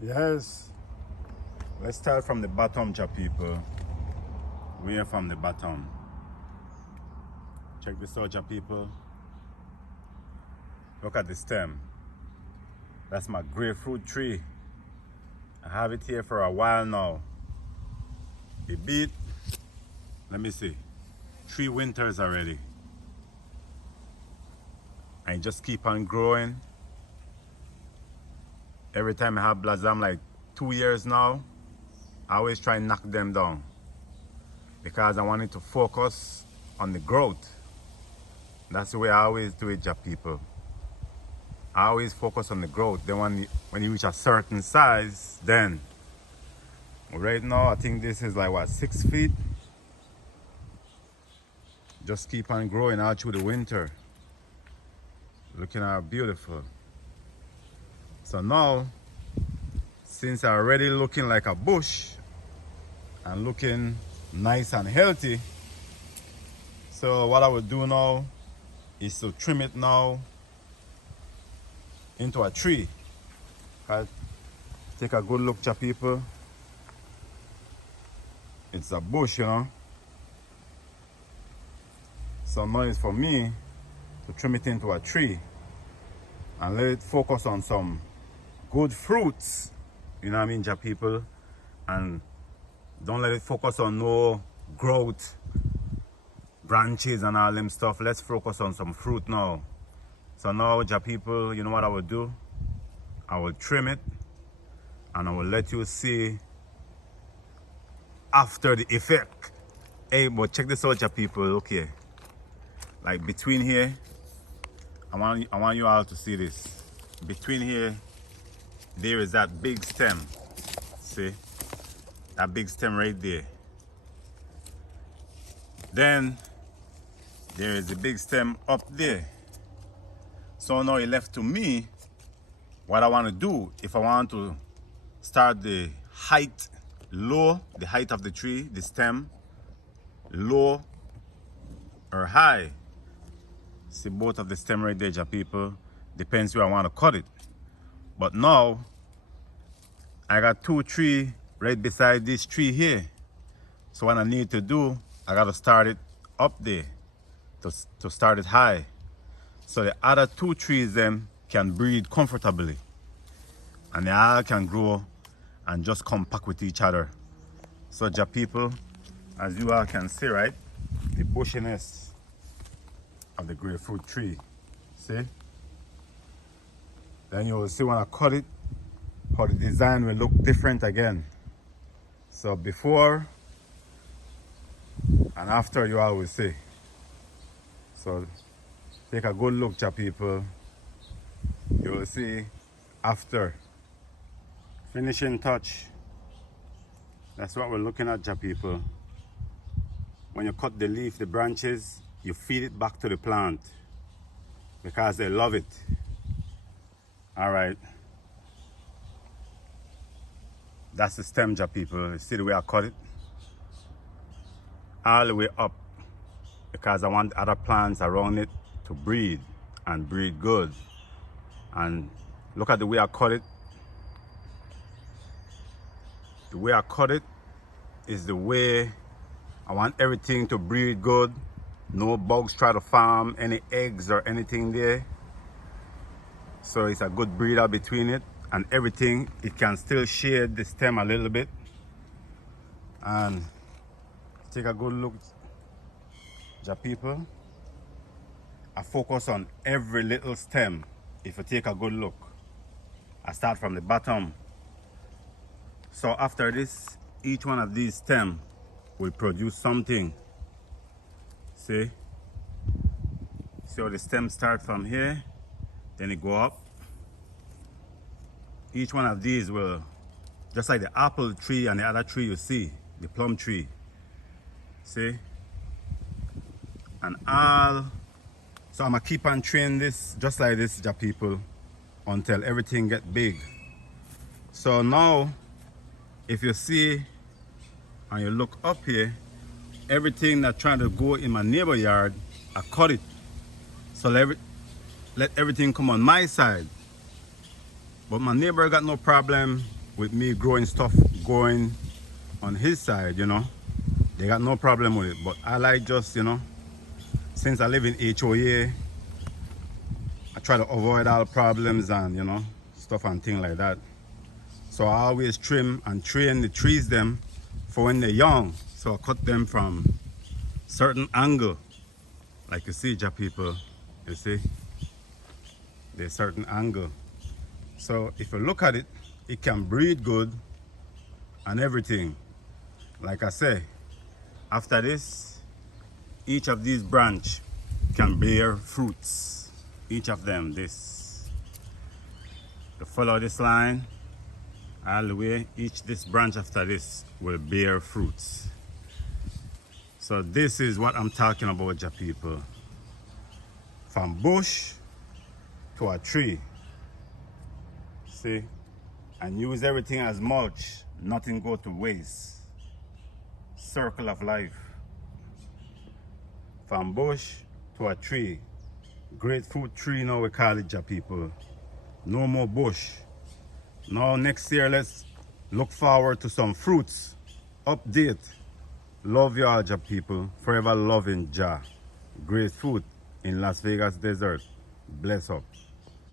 Yes. Let's start from the bottom, ja people. We are from the bottom. Check this out, ja people. Look at the stem. That's my grapefruit tree. I have it here for a while now. It beat, let me see, 3 winters already. And it just keep on growing. Every time I have blossom, like 2 years now, I always try and knock them down because I wanted to focus on the growth. That's the way I always do it, ja people. I always focus on the growth. Then when you reach a certain size, then right now I think this is like what, 6 feet. Just keep on growing out through the winter. Looking how beautiful. So now, since I'm already looking like a bush and looking nice and healthy, so what I will do now is to trim it now into a tree. Take a good look, ja people. It's a bush, you know. So now it's for me to trim it into a tree and let it focus on some good fruits, you know what I mean, ja people. And don't let it focus on no growth, branches and all them stuff. Let's focus on some fruit now. So now, ja people, you know what I will do? I will trim it and I will let you see after the effect. Hey, but check this out, ja people. Look here. Like between here, I want you all to see this. Between here, there is that big stem. See? That big stem right there. Then there is a big stem up there. So now it left to me what I want to do. If I want to start the height low, the height of the tree, the stem, low or high. See both of the stem right there, ja people. Depends where I want to cut it. But now I got 2 trees right beside this tree here. So what I need to do, I got to start it up there to start it high. So the other 2 trees them can breathe comfortably. And they all can grow and just compact with each other. So ja people, as you all can see, right? The bushiness of the grapefruit tree. See? Then you will see when I cut it, how the design will look different again. So before and after, you all will see. So take a good look, ja people. You will see after. Finishing touch. That's what we're looking at, ja people. When you cut the leaf, the branches, you feed it back to the plant because they love it. All right. That's the stem, ja people. You see the way I cut it? All the way up because I want other plants around it to breathe and breathe good. And look at the way I cut it. The way I cut it is the way I want everything to breathe good. No bugs try to farm any eggs or anything there. So it's a good breather between it and everything. It can still shade the stem a little bit. And take a good look, ja people. I focus on every little stem. If you take a good look, I start from the bottom. So after this, each one of these stems will produce something. See? See how the stem start from here, then it go up. Each one of these will, just like the apple tree and the other tree you see, the plum tree. See? And all, so I'm gonna keep on training this just like this, ja people, until everything get big. So now, if you see and you look up here, everything that trying to go in my neighbor yard, I cut it. So let everything come on my side. But my neighbor got no problem with me growing stuff going on his side, you know. They got no problem with it. But I like just, you know, since I live in HOA, I try to avoid all problems and, you know, stuff and things like that. So I always trim and train the trees them for when they're young. So I cut them from certain angle. Like you see, ja people, you see, there's certain angle. So if you look at it, it can breathe good and everything. Like I say, after this, each of these branch can bear fruits. Each of them, this. To follow this line, all the way, this branch after this will bear fruits. So this is what I'm talking about, ja people. From bush to a tree. See? And use everything as mulch. Nothing go to waste. Circle of life. From bush to a tree. Grapefruit tree now we call it, ja people. No more bush. Now next year let's look forward to some fruits. Update. Love y'all, ja people. Forever loving Ja. Grapefruit in Las Vegas desert. Bless up.